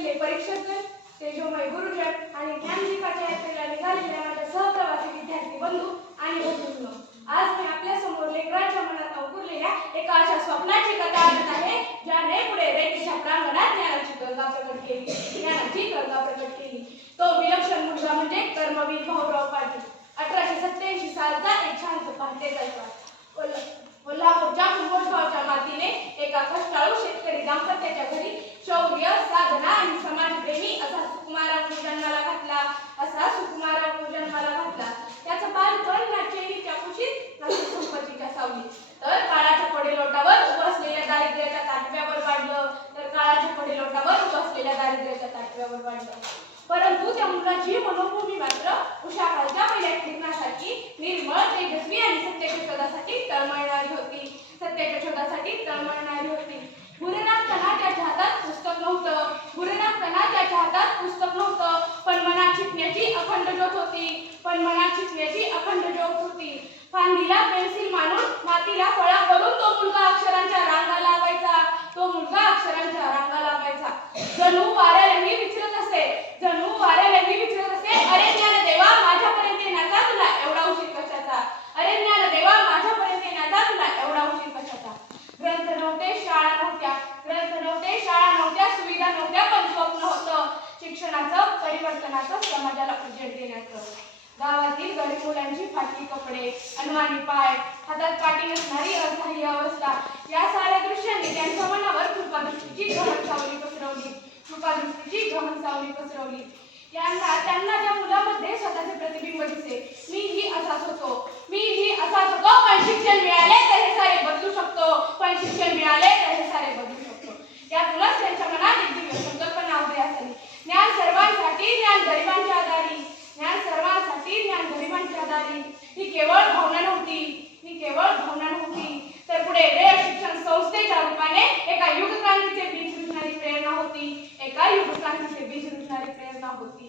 असलेले परीक्षक तेजोमय गुरुजन आणि ज्ञानदीपाच्या यात्रेला निघालेल्या माझ्या सहप्रवासी विद्यार्थी बंधू आणि बंधूंनो आज मी आपल्यासमोर लेकरांच्या मनात अंकुरलेल्या एका अशा स्वप्नाची कथा आणत आहे ज्याने पुढे रेटीच्या प्रांगणात ज्ञानाची गंगा प्रकट केली. ज्ञानाची गंगा प्रकट केली. तो विलक्षण मुलगा म्हणजे कर्मवीर भाऊराव पाटील. अठराशे सत्याऐंशी दारिद्र्याच्या ताटव्यावर वाढलं. परंतु त्या मुलाची मनोभूमी मात्र उषाकालच्या पहिल्या किरणासाठी निर्मळ तेजस्वी आणि सत्याच्या शोधासाठी तळमळणारी होती. सत्याच्या शोधासाठी तळमळणारी होती. गुरुनाथांना नागताना त्याच्या हातात पुस्तक नव्हतं. गुरुनाथांना नागताना त्याच्या हातात पुस्तक नव्हतं. पण मनात शिकण्याची अखंड ज्योत होती. पण मनात शिकण्याची अखंड ज्योत होती. फांदीला पेन्सिल मानून मातीला फळ जणू वाऱ्यालाही विचारत असे. जणू वाऱ्यालाही विचारत असे. अरे ज्ञान देवा माझ्यापर्यंत येण्याचा तुला एवढा उशीर कशाचा? अरे ज्ञान देवा माझ्यापर्यंत येण्याचा तुला एवढा उशीर कशाचा? ग्रंथ नव्हते शाळा नव्हत्या. ग्रंथ नव्हते शाळा नव्हत्या सुविधा नव्हत्या पण स्वप्न होतं. शिक्षणाचं परिवर्तनाचं समाजाला उजेड देण्याचं. गावातील गरीब मुलांची फाटकी कपडे अनवाणी पाय हातात पाठी नसणारी असहाय्य अवस्था. या साऱ्या दृश्यांनी त्यांच्या मनावर कृपादृष्टीची घमन सावली पसरवली. कृपादृष्टीची घमन सावली पसरवली यांना त्यांना त्या मुलामध्ये स्वतःचे प्रतिबिंब दिसे मीही असाच होतो. मी ही असाच होतो पण शिक्षण मिळाले तर हे सारे बदलू शकतो पण शिक्षण मिळाले तर हे सारे बदलू शकतो यातूनच त्यांच्या मनात एक दिव्य संकल्पना उभी असावी ज्ञान सर्वांसाठी ज्ञान गरिबांच्या दारी ज्ञान सर्वांसाठी ज्ञान गरिबांच्या दारी ही केवळ भावना नव्हती ही केवळ भावना नव्हती तर पुढे रे शिक्षण संस्थेच्या रूपाने एका युग क्रांतीचे बीज रुजणारी प्रेरणा होती एका युग क्रांतीचे बीज रुजणारी होती.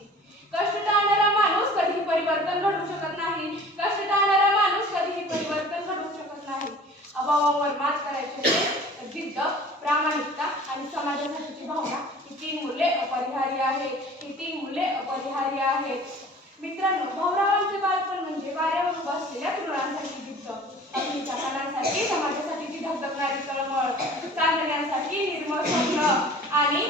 कष्ट टाळणारा माणूस कधीही परिवर्तन घडवू शकत नाही. कष्ट टाळणारा माणूस कधीही परिवर्तन घडवू शकत नाही. अभावावर मात करायचे जिद्द प्रामाणिकता आणि समाजासाठीची भावना ही तीन मूल्ये अपरिहार्य आहेत ही तीन मूल्ये अपरिहार्य आहेत मित्रांनो भाऊरावांचे बालपण म्हणजे वाऱ्यावर उभा असलेल्या तरुणांसाठी जिद्द. अग्नीच्या समाजासाठी समाजासाठीची धगधगणारी तळमळ चांदण्यासाठी निर्मळ स्वप्न. आणि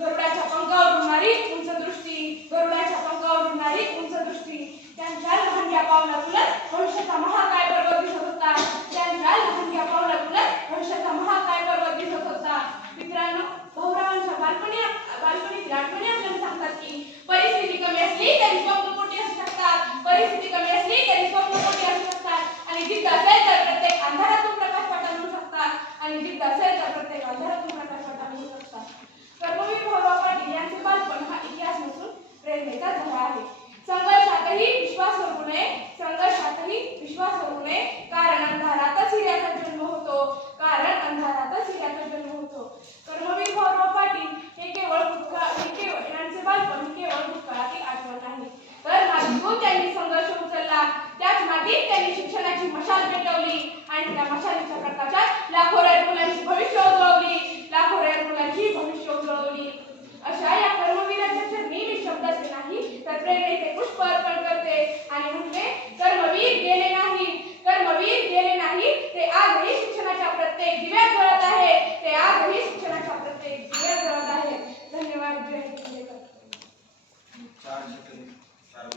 गरुडाच्या पंखावर होणारी उंच दृष्टी गरुडाच्या पंखावर उडणारी उंच दृष्टी त्यांच्या लहानग्या पावलातूनच भविष्याचा महाकाय पर्वत दिसत होता. त्यांच्या लहानग्या पावलातूनच भविष्याचा महाकाय पर्वत दिसत होता. मित्रांनो भाऊरावांच्या बालपणी बालपणीतील आठवणी आपल्याला सांगतात की परिस्थिती कमी असली तरी स्वप्न मोठी असू शकतात? परिस्थिती कमी असली तरी स्वप्न मोठी असू शकतात? आणि जिद्द असेल तर प्रत्येक अंधारातून प्रकाश पाठवू शकतात. आणि जिद्द असेल तर प्रत्येक अंधारातून प्रकाश पाठवू शकतात कर्मवीर भाऊराव पाटील यांचे बालपण हा इतिहास नसून प्रेरणेचा धडा आहे संघर्षातही विश्वास करू नये संघर्षातही विश्वास करू नये कारण अंधारातच हिऱ्याचा जन्म होतो कारण अंधारातच हिऱ्याचा जन्म होतो कर्मवीर भाऊराव पाटील हे केवळ भूतकाळ हे केवळ यांचे बालपण हे केवळ भूतकाळातील आठवण नाही तर त्यांनी संघर्ष उचलला त्याच मातीत त्यांनी शिक्षणाची मशाल पेटवली आणि त्या मशालीच्या प्रकाशात लाखो मुलांची